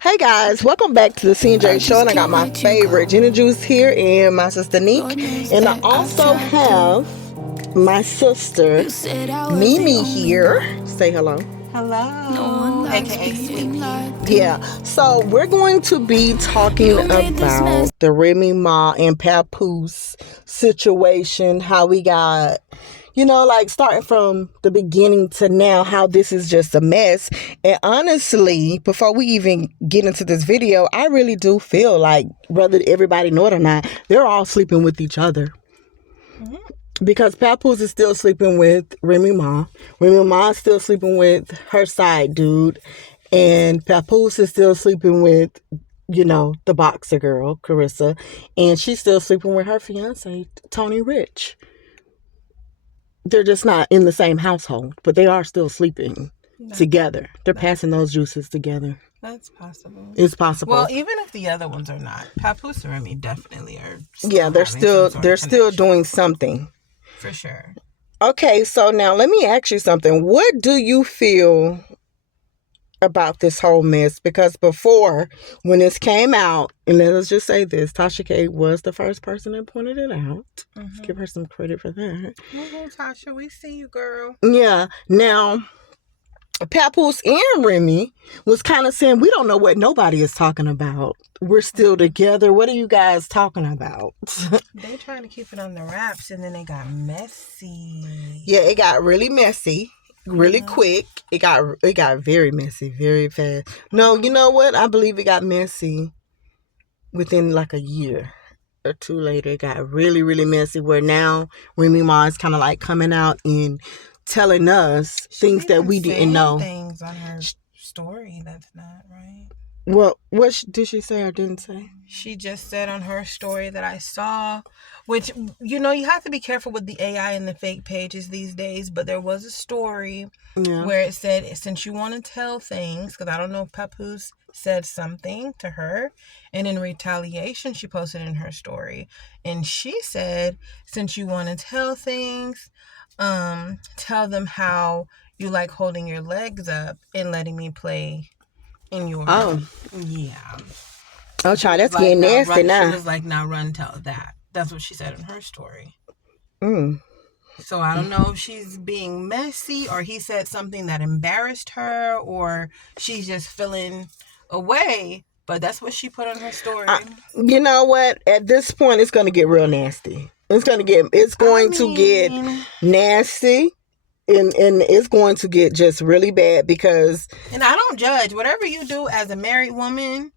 Hey guys, welcome back to the CJ Show, and I got my favorite Gina Juice here and my sister Neek, and I also have my sister Mimi here. Say hello. Hello, aka Sweet Pea. Yeah, so we're going to be talking about the Remy Ma and papoose situation, how we got, like starting from the beginning to now, how this is just a mess. And honestly, before we even get into this video, I really do feel like, whether everybody know it or not, they're all sleeping with each other. Because papoose is still sleeping with Remy Ma. Remy Ma is still sleeping with her side dude. And papoose is still sleeping with, the boxer girl, Claressa. And she's still sleeping with her fiance, Tony Rich. They're just not in the same household, but they are still sleeping together. They're passing those juices together. That's possible. It's possible. Well, even if the other ones are not, papoose and Remy definitely are. They're still doing something. For sure. Okay, so now let me ask you something. What do you feel about this whole mess? Because before, when this came out, and let's just say this, Tasha K was the first person that pointed it out. Let's give her some credit for that. Tasha, we see you, girl. Yeah. Now, papoose and Remy was kind of saying, we don't know what nobody is talking about. We're still together. What are you guys talking about? They trying to keep it on the wraps, and then they got messy. Yeah, it got really messy. Really quick. It got very messy, very fast. No, you know what? I believe it got messy within like a year or two later. It got really, really messy, where now Remy Ma is kind of like coming out and telling us things that we didn't know. Things on her story that's not right. Well, what did she say or didn't say? She just said on her story that I saw, which, you have to be careful with the AI and the fake pages these days, but there was a story where it said, since you want to tell things, because I don't know if Papoose said something to her, and in retaliation, she posted in her story, and she said, since you want to tell things, tell them how you like holding your legs up and letting me play in your Oh, child, that's getting nasty now. She was like, now run tell that. That's what she said in her story. So I don't know if she's being messy, or he said something that embarrassed her, or she's just feeling away. But that's what she put on her story. You know what? At this point, it's going to get real nasty. It's going to get nasty. And it's going to get just really bad, because... And I don't judge. Whatever you do as a married woman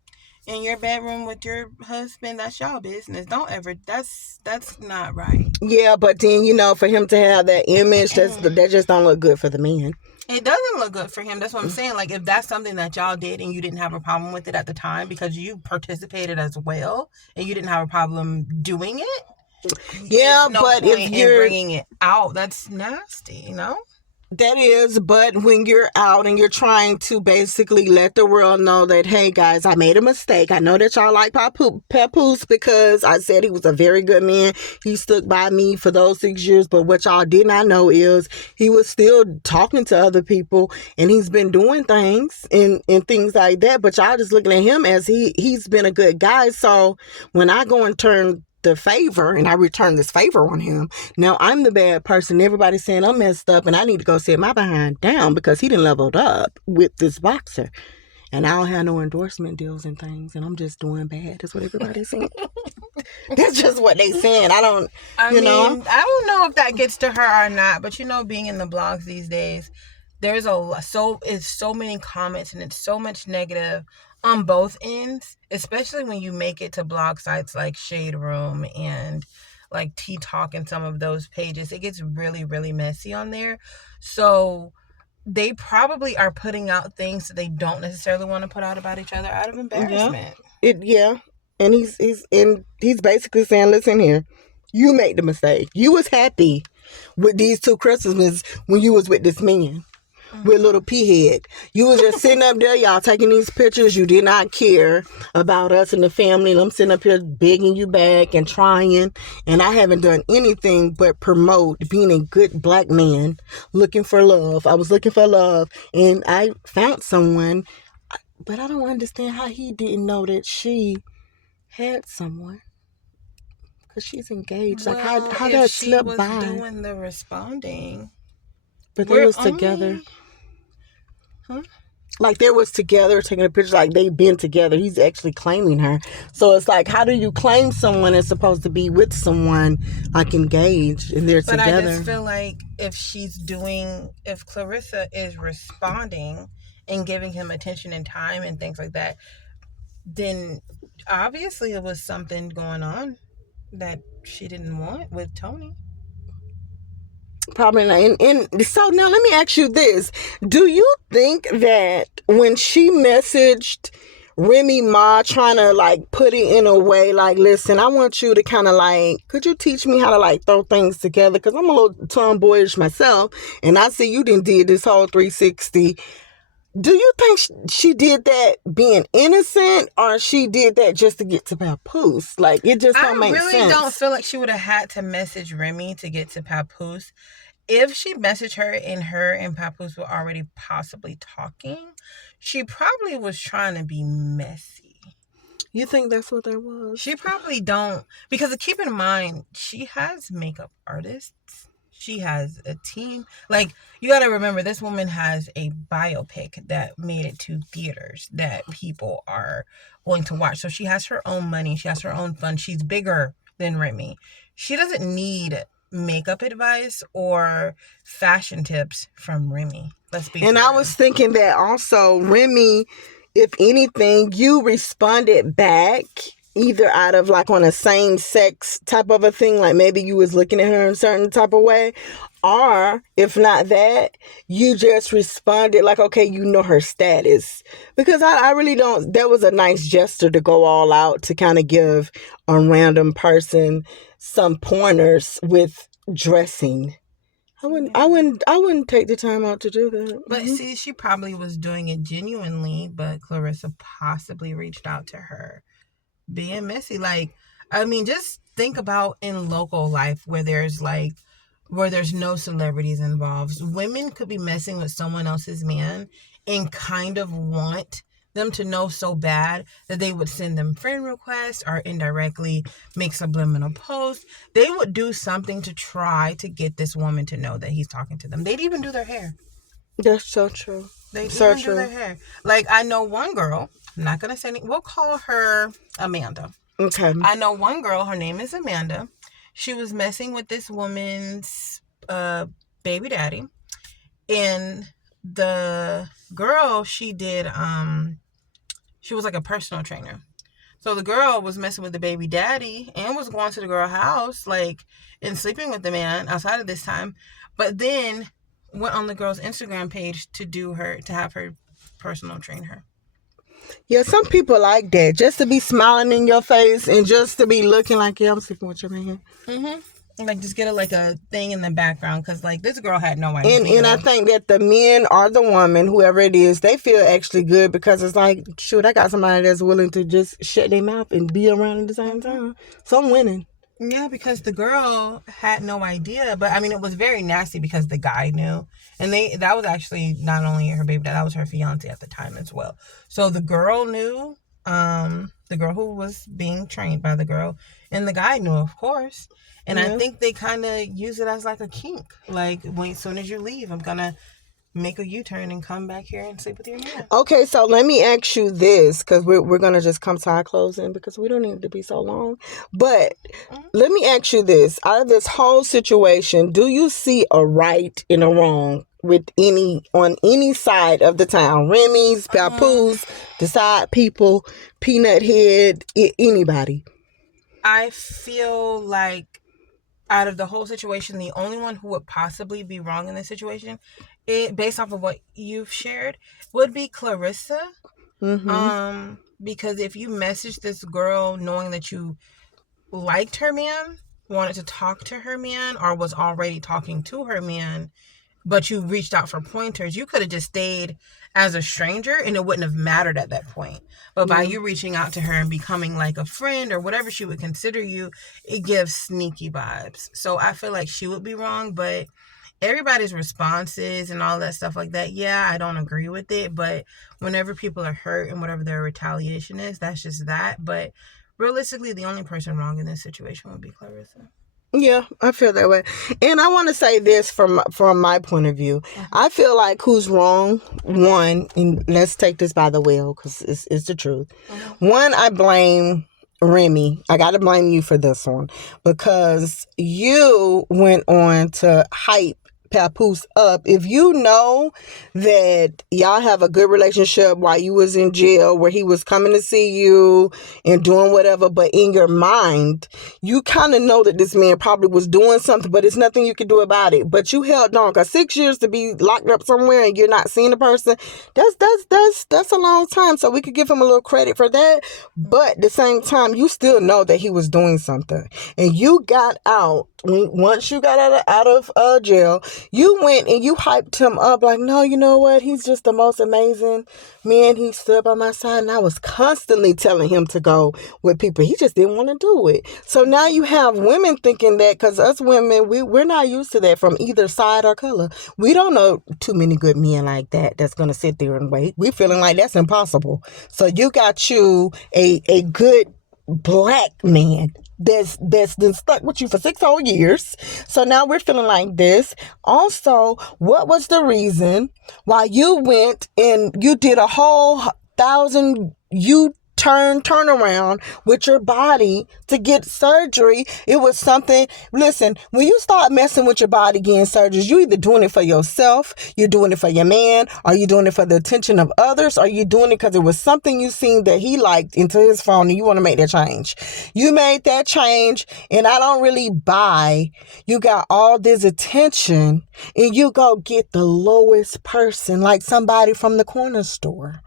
in your bedroom with your husband, that's your business. Don't ever... That's not right. Yeah, but then, for him to have that image, that just don't look good for the man. It doesn't look good for him. That's what I'm saying. Like, if that's something that y'all did and you didn't have a problem with it at the time because you participated as well and you didn't have a problem doing it... Yeah, but if you're bringing it out, that's nasty, That is, but when you're out and you're trying to basically let the world know that, hey guys, I made a mistake. I know that y'all like papoose because I said he was a very good man. He stuck by me for those 6 years, but what y'all did not know is he was still talking to other people, and he's been doing things and things like that, but y'all just looking at him as he's been a good guy. So when I go and turn the favor and I return this favor on him, now I'm the bad person. Everybody's saying I'm messed up and I need to go sit my behind down because he done leveled up with this boxer, and I don't have no endorsement deals and things, and I'm just doing bad. That's what everybody's saying. That's just what they saying. I don't know if that gets to her or not, but being in the blogs these days, there's so many comments, and it's so much negative on both ends, especially when you make it to blog sites like Shade Room and like Tea Talk and some of those pages. It gets really, really messy on there. So they probably are putting out things that they don't necessarily want to put out about each other out of embarrassment. And he's basically saying, listen here, you made the mistake. You was happy with these 2 Christmases when you was with this man. With little P-head. You was just sitting up there, y'all taking these pictures. You did not care about us and the family. And I'm sitting up here begging you back and trying. And I haven't done anything but promote being a good black man looking for love. I was looking for love. And I found someone But I don't understand how he didn't know that she had someone. Because she's engaged. Well, like, how if that she slipped was by? doing the responding, But they we're was together. only... Huh? Like, they was together taking a picture. Like, they've been together. He's actually claiming her. So it's like, how do you claim someone that's supposed to be with someone, like, engaged, and they're together? But I just feel like if Claressa is responding and giving him attention and time and things like that, then obviously it was something going on that she didn't want with Tony. Probably not. And so now let me ask you this. Do you think that when she messaged Remy Ma, trying to like put it in a way like, listen, I want you to kind of like, could you teach me how to like throw things together? Because I'm a little tomboyish myself, and I see you did this whole 360. Do you think she did that being innocent, or she did that just to get to Papoose? Like, it just don't make sense. I really don't feel like she would have had to message Remy to get to Papoose. If she messaged her and Papoose were already possibly talking, she probably was trying to be messy. You think that's what that was? She probably don't, because keep in mind, she has makeup artists. She has a team. Like, you got to remember, this woman has a biopic that made it to theaters that people are going to watch. So she has her own money. She has her own fund. She's bigger than Remy. She doesn't need makeup advice or fashion tips from Remy. Let's be And real. I was thinking that also, Remy, if anything, you responded back either out of like on a same sex type of a thing, like maybe you was looking at her in a certain type of way, or if not that, you just responded like, okay, you know her status. Because I really don't, that was a nice gesture to go all out to kind of give a random person some pointers with dressing. I wouldn't take the time out to do that. But see, she probably was doing it genuinely, but Claressa possibly reached out to her being messy. Like, I mean, just think about in local life where there's no celebrities involved. Women could be messing with someone else's man and kind of want them to know so bad that they would send them friend requests or indirectly make subliminal posts. They would do something to try to get this woman to know that he's talking to them. They'd even do their hair. That's so true. They'd even do their hair. Like, I know one girl, I'm not going to say anything, we'll call her Amanda. Okay. I know one girl, her name is Amanda. She was messing with this woman's baby daddy. And the girl, she was like a personal trainer. So the girl was messing with the baby daddy and was going to the girl's house, like, and sleeping with the man outside of this time. But then went on the girl's Instagram page to have her personal train her. Yeah, some people like that, just to be smiling in your face and just to be looking like, yeah, I'm sleeping with your man. Like, just get a thing in the background, because like this girl had no idea. And I think that the men or the woman, whoever it is, they feel actually good, because it's like, shoot, I got somebody that's willing to just shut their mouth and be around at the same time. So I'm winning. Yeah, because the girl had no idea, but I mean, it was very nasty because the guy knew, and that was actually not only her baby dad, that was her fiance at the time as well. So the girl knew, the girl who was being trained by the girl, and the guy knew, of course. And I think they kind of use it as like a kink. Like, as soon as you leave, I'm gonna make a U-turn and come back here and sleep with your man. Okay, so let me ask you this, because we're going to just come to our closing, because we don't need to be so long. But let me ask you this. Out of this whole situation, do you see a right and a wrong on any side of the town? Remy's, Papoose, the side people, Peanut Head, anybody? I feel like out of the whole situation, the only one who would possibly be wrong in this situation, based off of what you've shared, would be Claressa. Because if you message this girl knowing that you liked her man, wanted to talk to her man, or was already talking to her man, but you reached out for pointers, you could have just stayed as a stranger and it wouldn't have mattered at that point. But by you reaching out to her and becoming like a friend or whatever she would consider you, it gives sneaky vibes. So I feel like she would be wrong. But everybody's responses and all that stuff like that, yeah, I don't agree with it. But whenever people are hurt and whatever their retaliation is, that's just that. But realistically, the only person wrong in this situation would be Claressa. Yeah, I feel that way. And I want to say this from my point of view. I feel like who's wrong, one, and let's take this by the well because it's the truth. One, I blame Remy. I got to blame you for this one because you went on to hype Papoose up. If you know that y'all have a good relationship while you was in jail, where he was coming to see you and doing whatever, but in your mind you kind of know that this man probably was doing something, but it's nothing you can do about it. But you held on, because 6 years to be locked up somewhere and you're not seeing the person, that's a long time. So we could give him a little credit for that, but at the same time you still know that he was doing something, and you got out. Once you got out of jail, you went and you hyped him up like, no, you know what? He's just the most amazing man. He stood by my side, and I was constantly telling him to go with people. He just didn't want to do it. So now you have women thinking that, because us women, we're not used to that from either side or color. We don't know too many good men like that that's going to sit there and wait. We feeling like that's impossible. So you got you a good black man that's been stuck with you for 6 whole years. So now we're feeling like this. Also, what was the reason why you went and you did a whole 1,000 turn around with your body to get surgery? It was something. Listen, when you start messing with your body getting surgeries, you either doing it for yourself, you're doing it for your man, or you doing it for the attention of others, or you doing it because it was something you seen that he liked into his phone and you want to make that change. You made that change, and I don't really buy. You got all this attention and you go get the lowest person, like somebody from the corner store.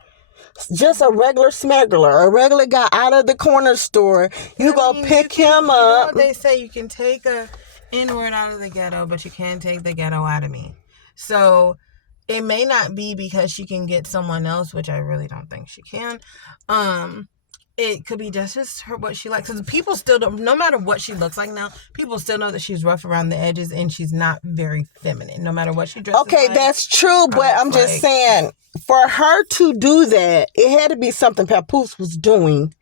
Just a regular smuggler, a regular guy out of the corner store. You pick him up. You know, they say you can take a N-word out of the ghetto, but you can't take the ghetto out of me. So it may not be because she can get someone else, which I really don't think she can. It could be just her, what she likes. Because people still don't, no matter what she looks like now, people still know that she's rough around the edges and she's not very feminine, no matter what she dresses okay, like. That's true, but I'm just saying, for her to do that, it had to be something Papoose was doing.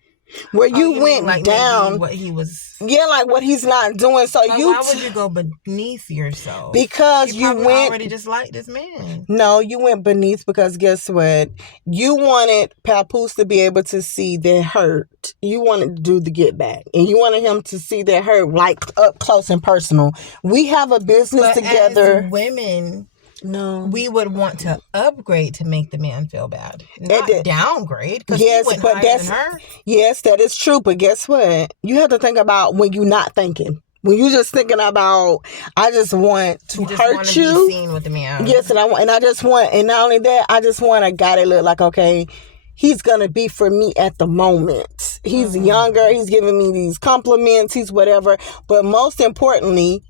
Where you went like down what he was, like what he's not doing. So why would you go beneath yourself? Because you went already just like this man. No, you went beneath because guess what? You wanted Papoose to be able to see their hurt. You wanted to do the get back, and you wanted him to see their hurt like up close and personal. We have a business together. As women. No, we would want to upgrade to make the man feel bad, not downgrade. Because yes, but that is true. But guess what? You have to think about when you're not thinking. When you're just thinking about, I just want to hurt you. Be seen with the man. Yes, and I just want, and not only that, I just want a guy that look like, okay, he's gonna be for me at the moment. He's younger. He's giving me these compliments. He's whatever. But most importantly,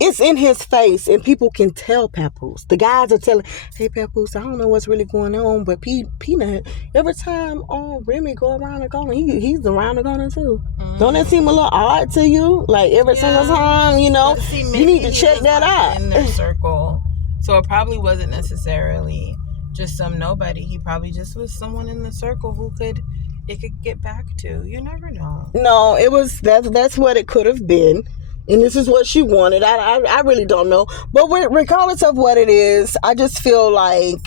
it's in his face, and people can tell Papoose. The guys are telling, hey, Papoose, I don't know what's really going on, but Peanut, every time Remy go around the corner, he's around the corner too. Don't that seem a little odd to you? Like every single time, you need to check that out. In their circle. So it probably wasn't necessarily just some nobody. He probably just was someone in the circle who it could get back to. You never know. No, it was, that's what it could have been. And this is what she wanted. I really don't know. But regardless of what it is, I just feel like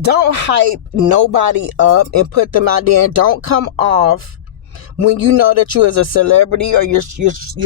don't hype nobody up and put them out there. And don't come off when you know that you as a celebrity or you're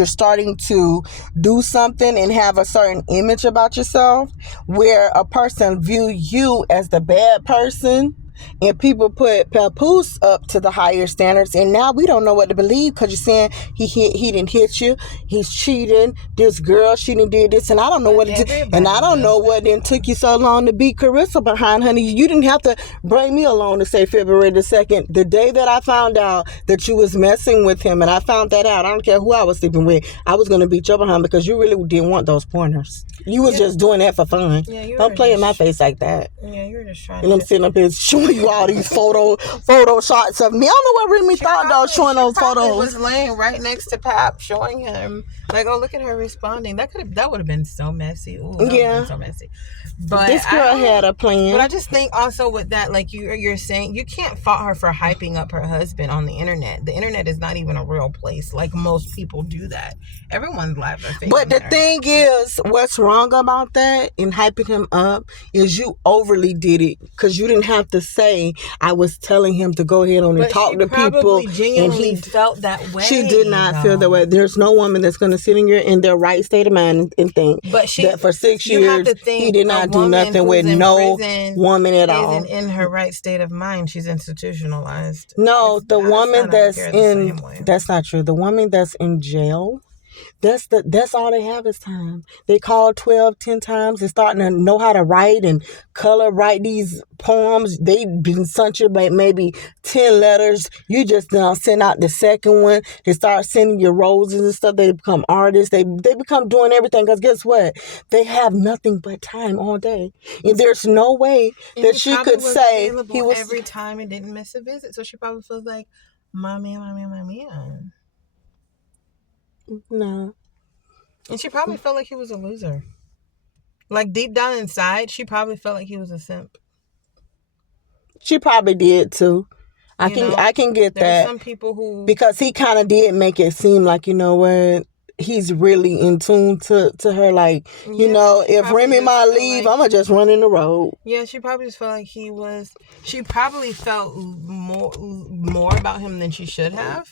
starting to do something and have a certain image about yourself where a person view you as the bad person. And people put Papoose up to the higher standards, and now we don't know what to believe because you're saying he didn't hit you, he's cheating, this girl, she didn't do this, and I don't know what it did, and I don't know what then took you so long to beat Claressa behind, honey. You didn't have to bring me along to say February the 2nd, the day that I found out that you was messing with him, and I found that out. I don't care who I was sleeping with. I was going to beat you behind because you really didn't want those pointers. You was just doing that for fun. Don't play in my face like that. Yeah, you were just trying. And I'm sitting up here showing you all these photo shots of me. I don't know what Remy thought though, showing those photos. Was laying right next to Pap, showing him like, oh, look at her responding. That would have been so messy. Ooh, that would have been so messy. But this girl had a plan. But I just think also with that, like you're saying, you can't fault her for hyping up her husband on the internet. The internet is not even a real place. Like most people do that. Everyone's lives are fake. But the thing is, what's wrong about that and hyping him up is you overly did it, because you didn't have to say I was telling him to go ahead on and talk to people. And he felt that way. She did not feel that way. There's no woman that's going to sit in their right state of mind and think that for 6 years he did not do nothing with no woman at all. Isn't in her right state of mind. She's institutionalized. No, the woman that's not true. The woman that's in jail, that's all they have is time. They call 12, 10 times. They're starting to know how to write and write these poems. They've been sent you maybe 10 letters. You just now send out the second one. They start sending you roses and stuff. They become artists. They become doing everything, because guess what? They have nothing but time all day. And there's no way that she could say he was every time and didn't miss a visit. So she probably feels like, my man. No. And she probably felt like he was a loser. Like deep down inside, she probably felt like he was a simp. She probably did too. I can get that. Some people who, because he kind of did make it seem like, you know what, he's really in tune to her. Like, you know, if Remy might leave, I'm gonna just run in the road. Yeah, she probably just felt like she probably felt more about him than she should have.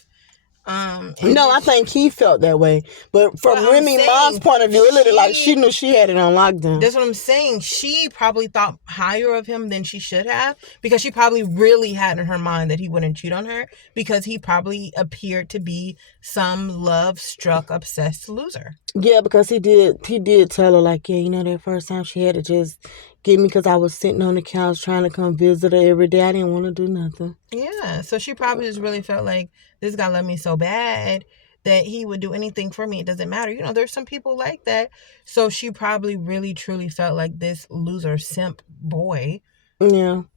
No, I think he felt that way. But from Remy Ma's point of view, it looked like she knew she had it on lockdown. That's what I'm saying. She probably thought higher of him than she should have, because she probably really had in her mind that he wouldn't cheat on her, because he probably appeared to be some love-struck, obsessed loser. Yeah, because he did tell her, like, yeah, you know, that first time she had to just get me because I was sitting on the couch trying to come visit her every day. I didn't want to do nothing. Yeah, so she probably just really felt like this guy loved me so bad that he would do anything for me. It doesn't matter. You know, there's some people like that. So she probably really, truly felt like this loser simp boy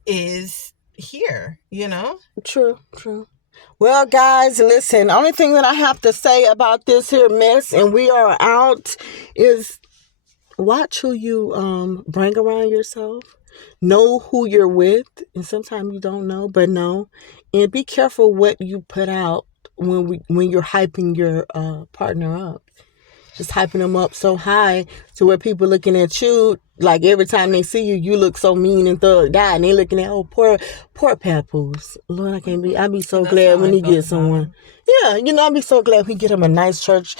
is here, you know? True. Well, guys, listen, only thing that I have to say about this here mess, and we are out, is watch who you bring around yourself. Know who you're with, and sometimes you don't know, but know. And be careful what you put out when you're hyping your partner up. Just hyping them up so high to where people looking at you, like every time they see you, you look so mean and thugged out, and they looking at, oh, poor papoose. Lord, I be so glad when he gets someone. Yeah, you know, I'd be so glad we get him a nice church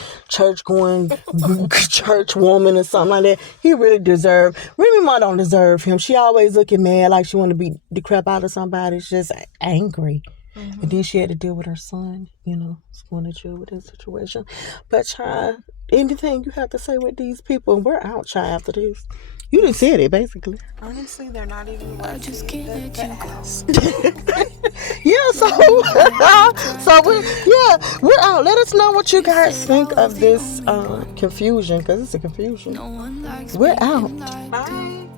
going church woman or something like that. He really deserve. Remy Ma don't deserve him. She always looking mad, like she want to beat the crap out of somebody. She's just angry. Mm-hmm. And then she had to deal with her son, you know, going to jail with this situation. But child, anything you have to say with these people, we're out, child, after this. You done said it, basically. Honestly, they're not even worth it. I just can't let you go. Yeah, so we're out. Let us know what you guys think of this confusion, because it's a confusion. We're out. Bye.